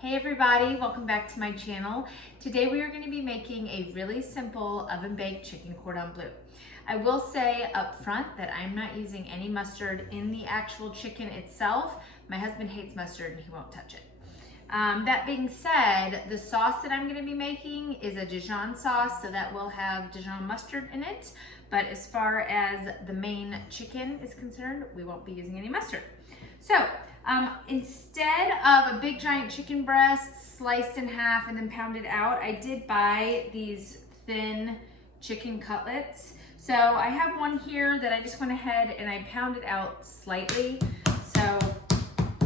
Hey everybody, welcome back to my channel. Today we are going to be making a really simple oven-baked chicken cordon bleu. I will say up front that I'm not using any mustard in the actual chicken itself. My husband hates mustard and he won't touch it. That being said, the sauce that I'm going to be making is a Dijon sauce, so that will have Dijon mustard in it. But as far as the main chicken is concerned, we won't be using any mustard. So instead of a big giant chicken breast sliced in half and then pounded out, I did buy these thin chicken cutlets. So I have one here that I just went ahead and I pounded out slightly. So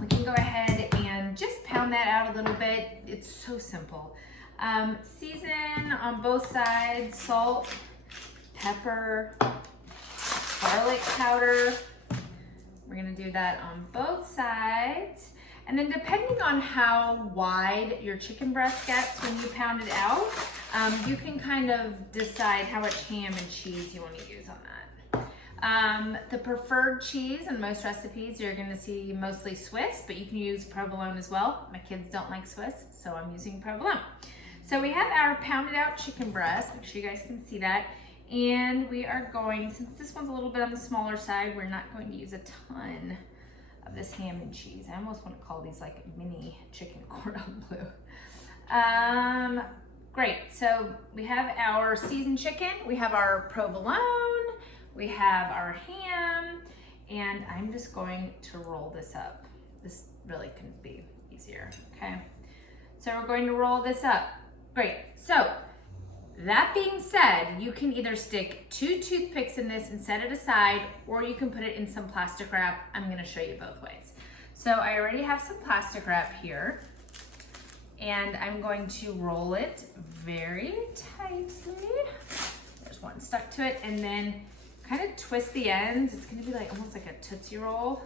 we can go ahead and just pound that out a little bit. It's so simple. Season on both sides, salt, pepper, garlic powder. We're gonna do that on both sides. And then depending on how wide your chicken breast gets when you pound it out, you can kind of decide how much ham and cheese you wanna use on that. The preferred cheese in most recipes, you're gonna see mostly Swiss, but you can use provolone as well. My kids don't like Swiss, so I'm using provolone. So we have our pounded out chicken breast. Make sure you guys can see that. And we are going, since this one's a little bit on the smaller side, we're not going to use a ton of this ham and cheese. I almost want to call these like mini chicken cordon bleu. Great, so we have our seasoned chicken, we have our provolone, we have our ham, and I'm just going to roll this up. This really couldn't be easier, okay? So we're going to roll this up. Great, so that being said, you can either stick 2 toothpicks in this and set it aside, or you can put it in some plastic wrap. I'm gonna show you both ways. So I already have some plastic wrap here, and I'm going to roll it very tightly. There's one stuck to it, and then kind of twist the ends. It's gonna be like almost like a Tootsie Roll,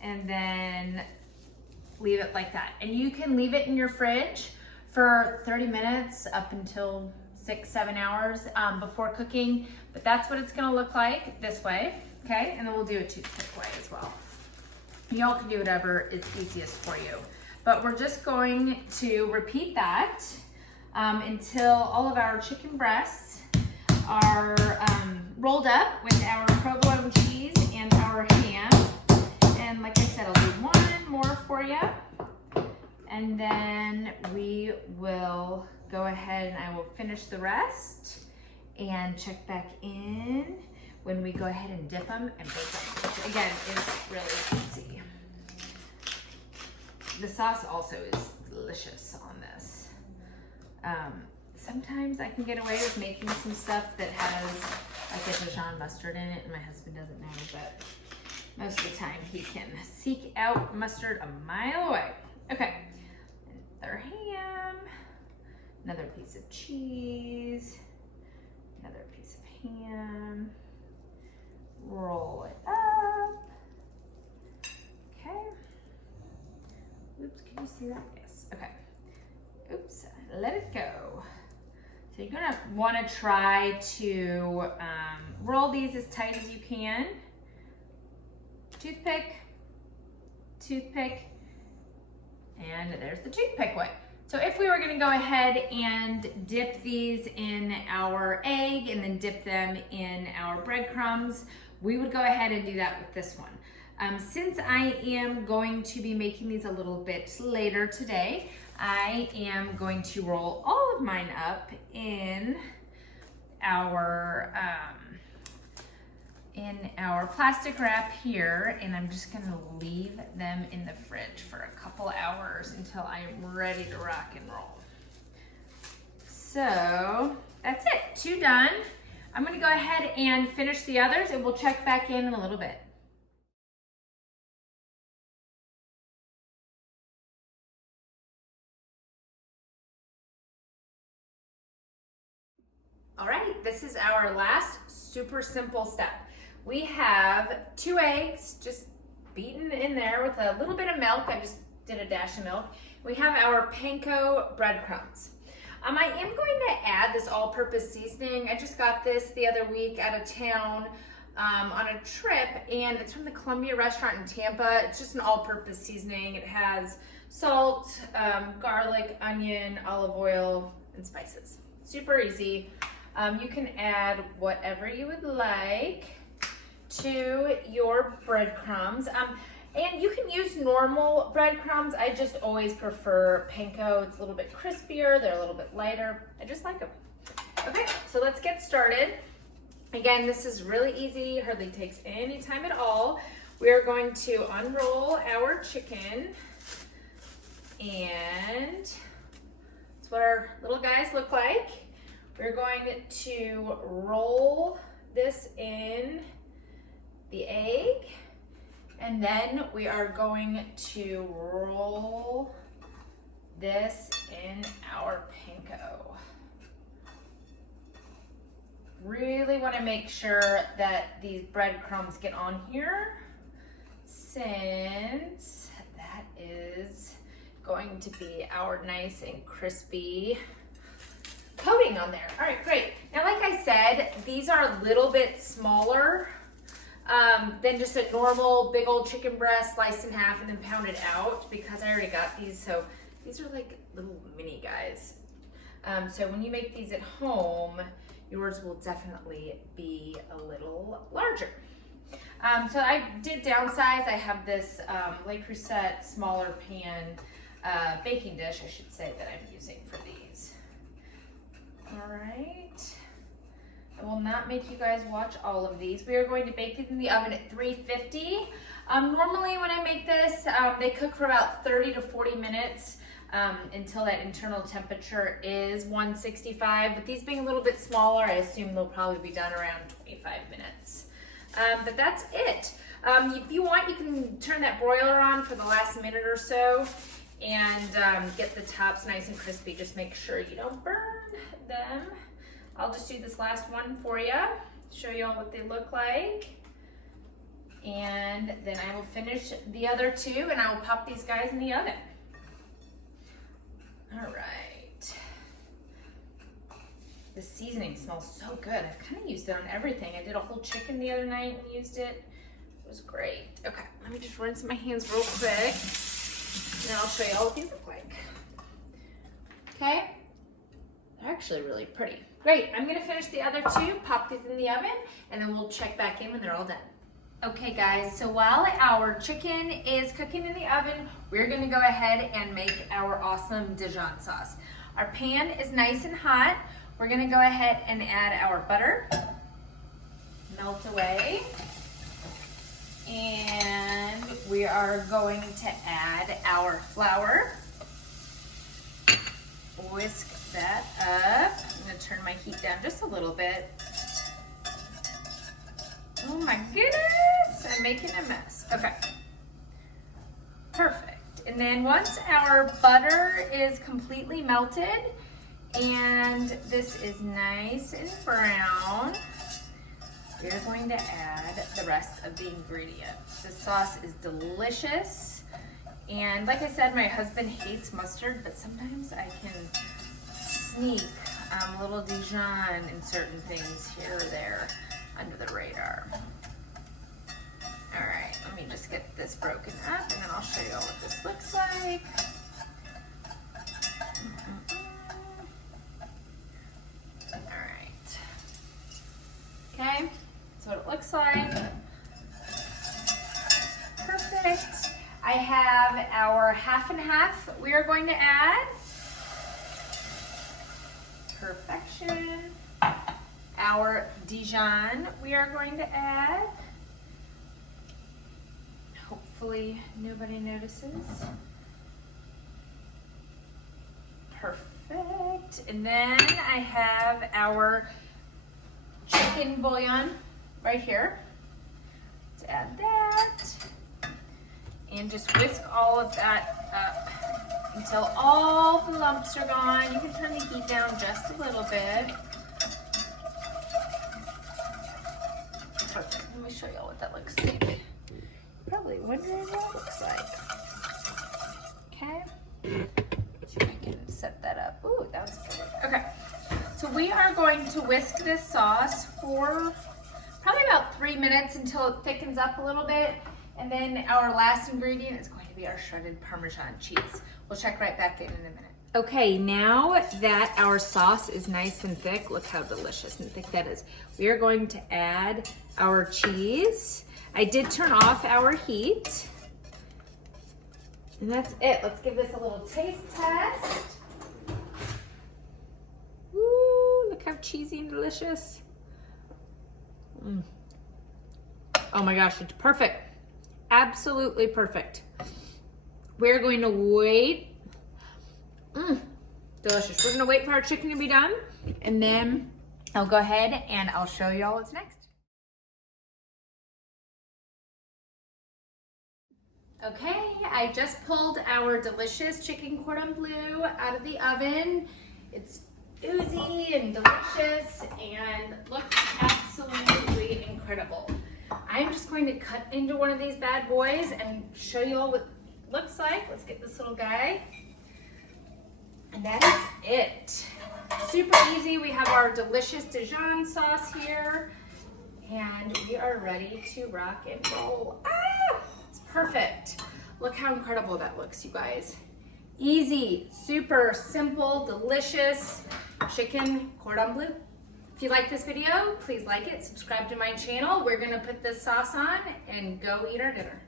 and then leave it like that. And you can leave it in your fridge for 30 minutes up until 6-7 hours before cooking, but that's what it's gonna look like this way, okay? And then we'll do a toothpick way as well. Y'all can do whatever is easiest for you. But we're just going to repeat that until all of our chicken breasts are rolled up with our provolone cheese and our ham. And like I said, I'll do one more for you. And then we will go ahead and I will finish the rest and check back in when we go ahead and dip them and bake them, which again is really easy. The sauce also is delicious on this. Sometimes I can get away with making some stuff that has like a Dijon mustard in it, and my husband doesn't know, but most of the time he can seek out mustard a mile away. Okay. Another ham, another piece of cheese, another piece of ham, roll it up, okay. Oops, can you see that? Yes, okay. Oops, let it go. So you're gonna wanna try to roll these as tight as you can. Toothpick, toothpick, and there's the toothpick way. So if we were gonna go ahead and dip these in our egg and then dip them in our breadcrumbs, we would go ahead and do that with this one. Since I am going to be making these a little bit later today, I am going to roll all of mine up in our plastic wrap here, and I'm just gonna leave them in the fridge for a couple hours until I'm ready to rock and roll. So that's it, 2 done. I'm gonna go ahead and finish the others and we'll check back in a little bit. All right, this is our last super simple step. We have 2 eggs just beaten in there with a little bit of milk. I just did a dash of milk. We have our Panko breadcrumbs. I am going to add this all-purpose seasoning. I just got this the other week out of town. on a trip, and it's from the Columbia restaurant in Tampa. It's just an all-purpose seasoning. It has salt, garlic, onion, olive oil, and spices. Super easy. You can add whatever you would like to your breadcrumbs. And you can use normal breadcrumbs. I just always prefer Panko. It's a little bit crispier. They're a little bit lighter. I just like them. Okay, so let's get started. Again, this is really easy, hardly takes any time at all. We are going to unroll our chicken, and that's what our little guys look like. We're going to roll this in the egg, and then we are going to roll this in our Panko. Really want to make sure that these breadcrumbs get on here, since that is going to be our nice and crispy coating on there. All right, great. Now, like I said, these are a little bit smaller than just a normal big old chicken breast sliced in half and then pounded out, because I already got these. So these are like little mini guys. So when you make these at home, yours will definitely be a little larger. So I did downsize. I have this Le Creuset smaller pan baking dish, I should say, that I'm using for these. All right. I will not make you guys watch all of these. We are going to bake these in the oven at 350. Normally when I make this, they cook for about 30 to 40 minutes. Until that internal temperature is 165, but these being a little bit smaller, I assume they'll probably be done around 25 minutes. But that's it. If you want, you can turn that broiler on for the last minute or so and get the tops nice and crispy. Just make sure you don't burn them. I'll just do this last one for you, show you all what they look like. And then I will finish the other two, and I will pop these guys in the oven. All right. The seasoning smells so good. I've kind of used it on everything. I did a whole chicken the other night and used it. It was great. Okay, let me just rinse my hands real quick, and then I'll show you all what these look like. Okay, they're actually really pretty. Great, I'm gonna finish the other two, pop these in the oven, and then we'll check back in when they're all done. Okay guys, so while our chicken is cooking in the oven, we're gonna go ahead and make our awesome Dijon sauce. Our pan is nice and hot. We're gonna go ahead and add our butter, melt away, and we are going to add our flour. Whisk that up. I'm gonna turn my heat down just a little bit. Oh my goodness, I'm making a mess. Okay, perfect. And then once our butter is completely melted and this is nice and brown, we're going to add the rest of the ingredients. This sauce is delicious. And like I said, my husband hates mustard, but sometimes I can sneak a little Dijon in certain things here or there under the radar. All right, let me just get this broken up, and then I'll show you all what this looks like. All right. Okay, that's what it looks like. Perfect. I have our half and half we are going to add. Perfection. Our Dijon we are going to add. Hopefully nobody notices. Perfect. And then I have our chicken bouillon right here. Let's add that. And just whisk all of that up until all the lumps are gone. You can turn the heat down just a little bit. Perfect. Let me show you all what that looks like. You're probably wondering what it looks like. Okay. See if I can set that up. Ooh, that was good. Okay. So we are going to whisk this sauce for probably about 3 minutes until it thickens up a little bit. And then our last ingredient is going to be our shredded Parmesan cheese. We'll check right back in a minute. Okay, now that our sauce is nice and thick, look how delicious and thick that is. We are going to add our cheese. I did turn off our heat. And that's it. Let's give this a little taste test. Ooh, look how cheesy and delicious. Oh my gosh, it's perfect. Absolutely perfect. We're going to wait. Delicious. We're gonna wait for our chicken to be done, and then I'll go ahead and I'll show you all what's next. Okay, I just pulled our delicious chicken cordon bleu out of the oven. It's oozy and delicious and looks absolutely incredible. I'm just going to cut into one of these bad boys and show you all what it looks like. Let's get this little guy. And that is it. Super easy. We have our delicious Dijon sauce here, and we are ready to rock and roll. Ah, it's perfect. Look how incredible that looks, you guys. Easy, super simple, delicious chicken cordon bleu. If you like this video, please like it, subscribe to my channel. We're gonna put this sauce on and go eat our dinner.